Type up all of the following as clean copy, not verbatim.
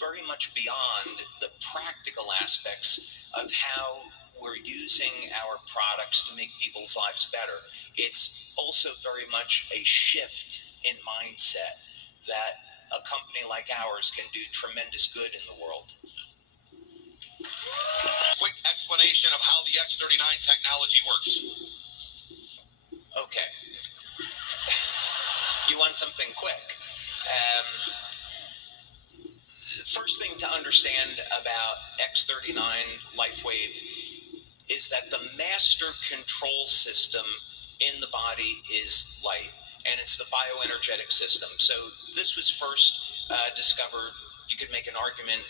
very much beyond the practical aspects of how we're using our products to make people's lives better. It's also very much a shift in mindset that a company like ours can do tremendous good in the world. Quick explanation of how the X39 technology works. Okay. You want something quick. First thing to understand about X39 LifeWave is that the master control system in the body is light, and it's the bioenergetic system. So this was first discovered, you could make an argument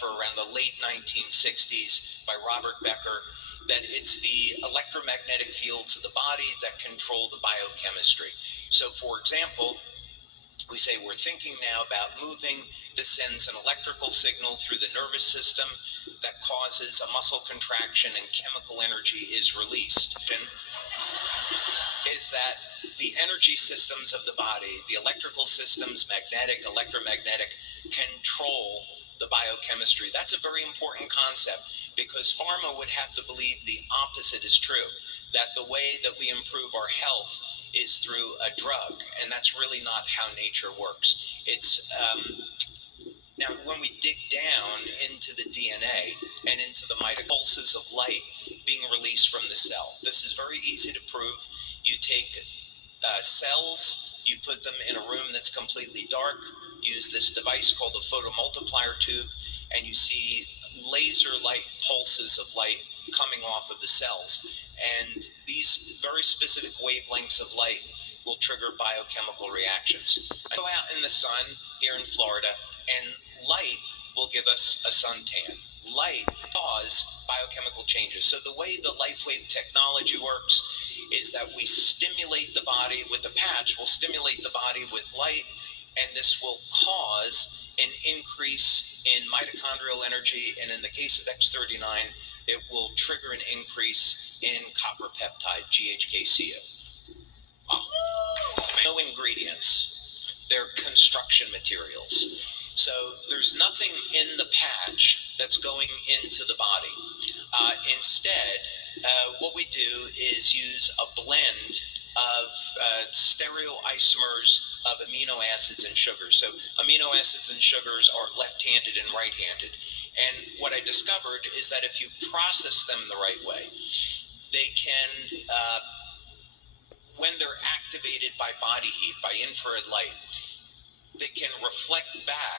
for around the late 1960s by Robert Becker, that it's the electromagnetic fields of the body that control the biochemistry. So for example, we say we're thinking now about moving. This sends an electrical signal through the nervous system that causes a muscle contraction, and chemical energy is released. And is that the energy systems of the body, the electrical systems, magnetic, electromagnetic, control the biochemistry. That's a very important concept, because pharma would have to believe the opposite is true, that the way that we improve our health is through a drug, and that's really not how nature works. It's now when we dig down into the DNA and into the pulses of light being released from the cell. This is very easy to prove. You take cells, you put them in a room that's completely dark, use this device called a photomultiplier tube, and you see laser light pulses of light coming off of the cells. And these very specific wavelengths of light will trigger biochemical reactions. I go out in the sun here in Florida, and light will give us a suntan. Light causes biochemical changes. So the way the LifeWave technology works is that we stimulate the body with a patch. We'll stimulate the body with light, and this will cause an increase in mitochondrial energy, and in the case of X39, it will trigger an increase in copper peptide, GHK-CO. No ingredients. They're construction materials. So there's nothing in the patch that's going into the body. Instead, what we do is use a blend of stereoisomers of amino acids and sugars. So amino acids and sugars are left-handed and right-handed. And what I discovered is that if you process them the right way, they can, when they're activated by body heat, by infrared light, they can reflect back